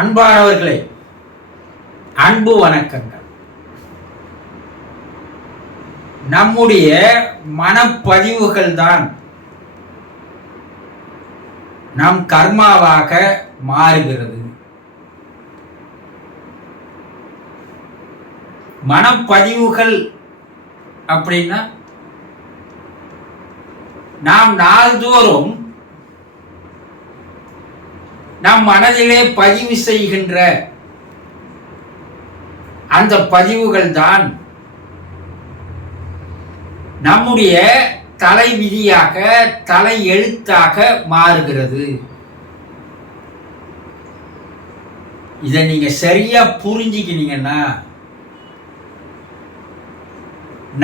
அன்பானவர்களே அன்பு வணக்கங்கள். நம்முடைய மனப்பதிவுகள் தான் நம் கர்மாவாக மாறுகிறது. மனப்பதிவுகள் அப்படின்னா நாம் நாள்தோறும் நம் மனதிலே பதிவு செய்கின்ற அந்த பதிவுகள் தான் நம்முடைய தலை விதியாக தலை எழுத்தாக மாறுகிறது. இதை நீங்க சரியா புரிஞ்சுக்கினீங்கன்னா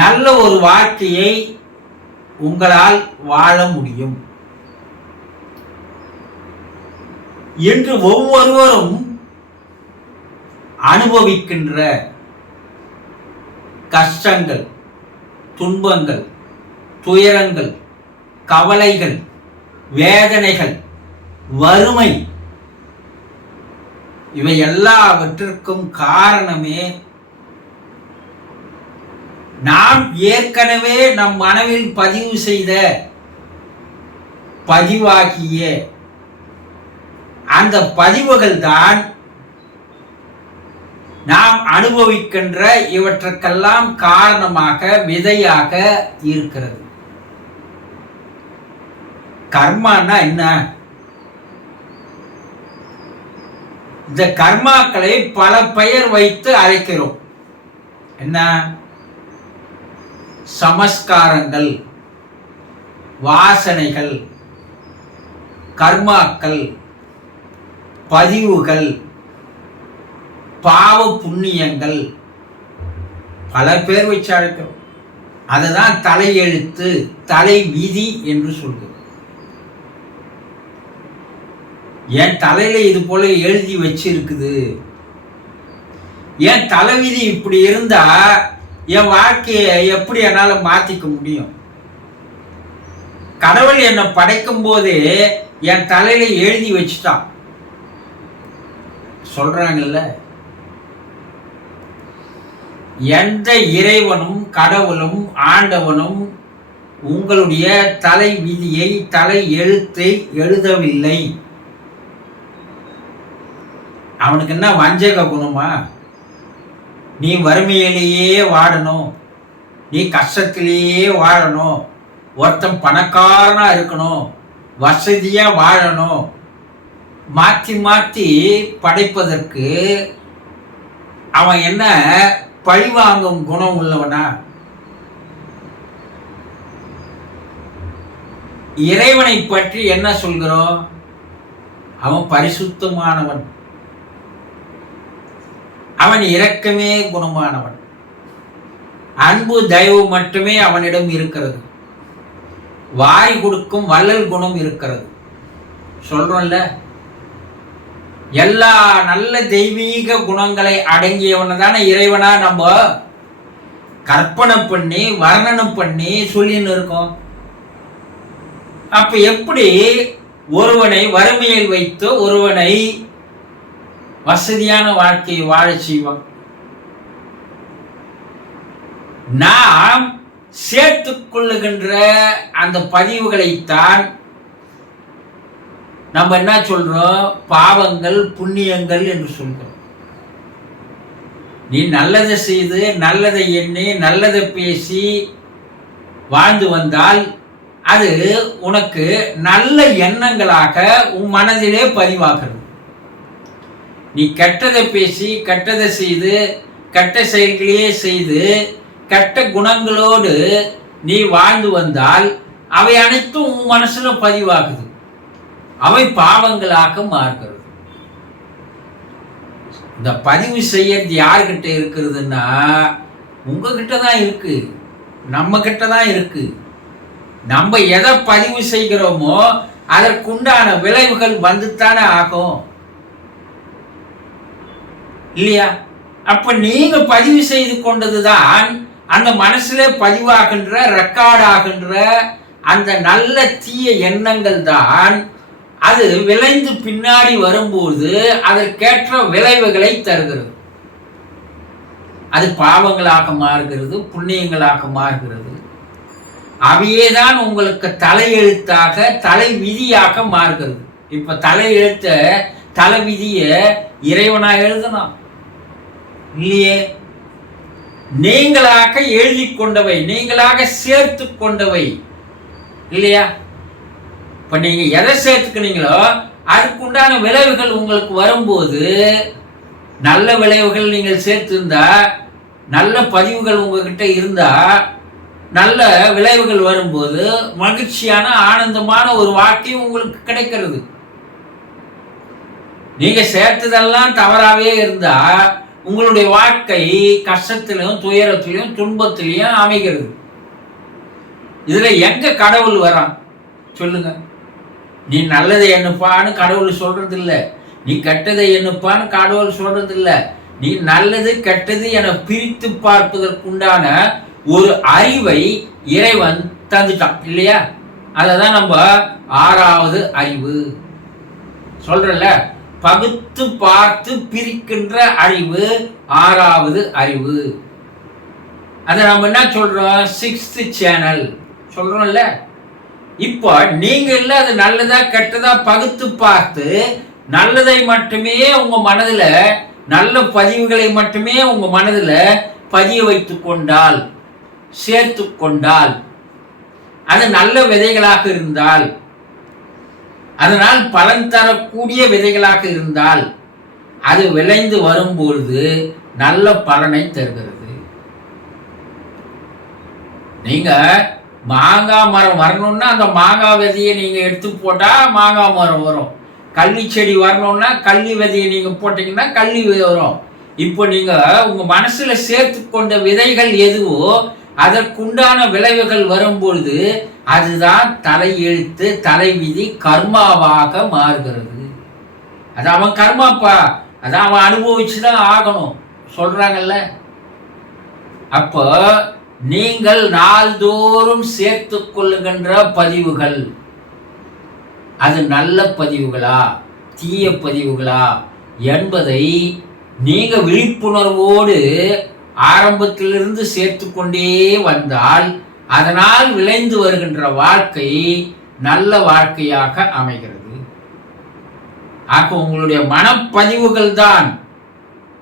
நல்ல ஒரு வாழ்க்கையை உங்களால் வாழ முடியும். என்று ஒவ்வொருவரும் அனுபவிக்கின்ற கஷ்டங்கள் துன்பங்கள் துயரங்கள் கவலைகள் வேதனைகள் வறுமை இவை எல்லாவற்றிற்கும் காரணமே நாம் ஏற்கனவே நம் மனவில் பதிவு செய்த பதிவாகிய அந்த பதிவுகள் தான் நாம் அனுபவிக்கின்ற இவற்றுக்கெல்லாம் காரணமாக விதையாக இருக்கிறது. கர்மானா என்ன? இந்த கர்மாக்களை பல பெயர் வைத்து அழைக்கிறோம். என்ன? சமஸ்காரங்கள் வாசனைகள் கர்மாக்கள் பதிவுகள் பாவ புண்ணியங்கள். பல பேர் வச்சு அழைக்கிறோம் அதுதான் தலையெழுத்து தலை விதி என்று சொல்கிறோம் என் தலையில் இது போல எழுதி வச்சிருக்குது. என் தலைவிதி இப்படி இருந்தா என் வாழ்க்கையை எப்படி என்னால் மாற்றிக்க முடியும்? கடவுள் என்னை படைக்கும் போதே என் தலையில எழுதி வச்சுட்டான். சொல்கிறாங்கல்ல எந்த இறைவனும் கடவுளும் ஆண்டவனும் உங்களுடைய தலை விதியை தலை எழுத்தை எழுதவில்லை. அவனுக்கு என்ன வஞ்சக குணமா? நீ வறுமையிலேயே வாழணும் நீ கஷ்டத்திலேயே வாழணும். ஒருத்தன் பணக்காரனாக இருக்கணும். வசதியாக வாழணும். மாற்றி மாற்றி படைப்பதற்கு அவன் என்ன பழிவாங்கும் குணம் உள்ளவனா? இறைவனை பற்றி என்ன சொல்கிறோம்? அவன் பரிசுத்தமானவன். அவன் இரக்கமே குணமானவன். அன்பு தயவு மட்டுமே அவனிடம் இருக்கிறது. வாரி கொடுக்கும் வள்ளல் குணம் இருக்கிறது. சொல்றோம்ல? எல்லா நல்ல தெய்வீக குணங்களை அடங்கியவனை தானே இறைவனா நம்ம? கற்பனை பண்ணி வர்ணனம் பண்ணி சொல்லின்னு இருக்கோம். அப்ப எப்படி ஒருவனை வறுமையில் வைத்து ஒருவனை வசதியான வாழ்க்கையை வாழ செய்வோம்? நாம் சேர்த்துக் கொள்ளுகின்ற அந்த பதிவுகளைத்தான் நம்ம என்ன சொல்றோம்? பாவங்கள் புண்ணியங்கள் என்று சொல்கிறோம் நீ நல்லதை செய்து நல்லதை எண்ணி நல்லதை பேசி வாழ்ந்து வந்தால் அது உனக்கு நல்ல எண்ணங்களாக உன் மனதிலே பதிவாகிறது. நீ கெட்டதை பேசி கெட்டதை செய்து கெட்ட செயல்களையே செய்து கெட்ட குணங்களோடு நீ வாழ்ந்து வந்தால் அவை அனைத்தும் உன் மனசில் பதிவாகுது. அவை பாவங்களாக மாறுகிறது. இந்த பதிவு செய்யறது யார்கிட்ட இருக்கிறதுன்னா உங்ககிட்ட தான் இருக்கு. நம்ம கிட்ட தான் இருக்கு. நம்ம எதை பதிவு செய்கிறோமோ அதற்குண்டான விளைவுகள் வந்துத்தானே ஆகும். இல்லையா? அப்ப நீங்க பதிவு செய்து கொண்டதுதான் அந்த மனசுல பதிவாகின்ற ரெக்கார்ட் ஆகின்ற அந்த நல்ல தீய எண்ணங்கள் தான் அது விளைந்து பின்னாடி வரும்போது அதற்கேற்ற விளைவுகளை தருகிறது. அது பாவங்களாக மாறுகிறது புண்ணியங்களாக மாறுகிறது. அவையே தான் உங்களுக்கு தலையெழுத்தாக தலை விதியாக மாறுகிறது. இப்ப தலையெழுத்த தலை விதிய இறைவனா எழுதணும் இல்லையே? நீங்களாக எழுதி கொண்டவை நீங்களாக சேர்த்து கொண்டவை. இல்லையா? இப்போ நீங்கள் எதை சேர்த்துக்கினீங்களோ அதுக்குண்டான விளைவுகள் உங்களுக்கு வரும்போது நல்ல விளைவுகள் நீங்கள் சேர்த்துருந்தா நல்ல பதிவுகள் உங்ககிட்ட இருந்தால் நல்ல விளைவுகள் வரும்போது மகிழ்ச்சியான ஆனந்தமான ஒரு வாழ்க்கையும் உங்களுக்கு கிடைக்கிறது. நீங்க சேர்த்ததெல்லாம் தவறாகவே இருந்தா உங்களுடைய வாழ்க்கை கஷ்டத்திலையும் துயரத்திலையும் துன்பத்திலையும் அமைகிறது. இதுல எங்க கடவுள் வரான்? சொல்லுங்க. நீ நல்லதை எண்ணுப்பான்னு கடவுள் சொல்றது இல்லை நீ கெட்டதை எண்ணுப்பான்னு கடவுள் சொல்றது இல்லை நீ நல்லது கெட்டது என பிரித்து பார்ப்பதற்குண்டான ஒரு அறிவை இறைவன் தந்துட்டான் இல்லையா? அதை தான் நம்ம ஆறாவது அறிவு. சொல்றல பகுத்து பார்த்து பிரிக்கின்ற அறிவு ஆறாவது அறிவு. அதை நம்ம என்ன சொல்றோம்? சிக்ஸ்த் சேனல் சொல்றோம்ல? இப்போ நீங்கள் அது நல்லதா கெட்டதா பகுத்து பார்த்து நல்லதை மட்டுமே உங்க மனதுல நல்ல பதிவுகளை மட்டுமே உங்க மனதுல பதிய வைத்து கொண்டால் சேர்த்து கொண்டால் அது நல்ல விதைகளாக இருந்தால் அதனால் பலன் தரக்கூடிய விதைகளாக இருந்தால் அது விளைந்து வரும்பொழுது நல்ல பலனை தருகிறது. நீங்க மாங்காய் மரம் வரணும்னா அந்த மாங்காய் விதையை நீங்கள் எடுத்து போட்டால் மாங்காய் மரம் வரும். கள்ளி செடி வரணும்னா கள்ளி விதையை நீங்கள் போட்டிங்கன்னா கள்ளி விதை வரும். இப்போ நீங்கள் உங்கள் மனசில் சேர்த்து கொண்ட விதைகள் எதுவோ அதற்குண்டான விளைவுகள் வரும்பொழுது அதுதான் தலை எழுத்து தலைவிதி கர்மாவாக மாறுகிறது. அது அவன் கர்மாப்பா. அதை அவன் அனுபவிச்சுதான் ஆகணும். சொல்கிறாங்கல்ல அப்போ நீங்கள் நாள்தோறும் சேர்த்து கொள்ளுகின்ற பதிவுகள். அது நல்ல பதிவுகளா? தீய பதிவுகளா? என்பதை நீங்க விழிப்புணர்வோடு ஆரம்பத்திலிருந்து சேர்த்து கொண்டே வந்தால் அதனால் விளைந்து வருகின்ற வாழ்க்கை நல்ல வாழ்க்கையாக அமைகிறது. அப்போ உங்களுடைய மனப்பதிவுகள் தான்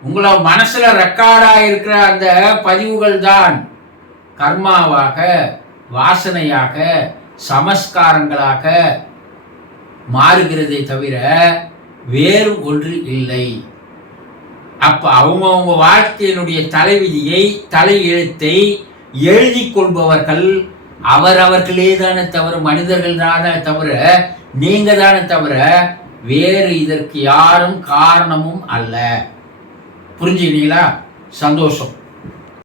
உங்களோட மனசுல ரெக்கார்டாக இருக்கிற அந்த பதிவுகள் தான் கர்மாவாக வாசனையாக சமஸ்காரங்களாக மாறுகிறதே தவிர வேறு ஒன்று இல்லை. அப்ப அவங்கவுங்க வாழ்க்கையினுடைய தலைவிதியை தலை எழுத்தை எழுதி கொள்பவர்கள் அவரவர்களே தானே தவிர மனிதர்கள் தானே தவிர நீங்க தானே தவிர வேறு இதற்கு யாரும் காரணமும் அல்ல. புரிஞ்சுக்கிட்டீங்களா சந்தோஷம்.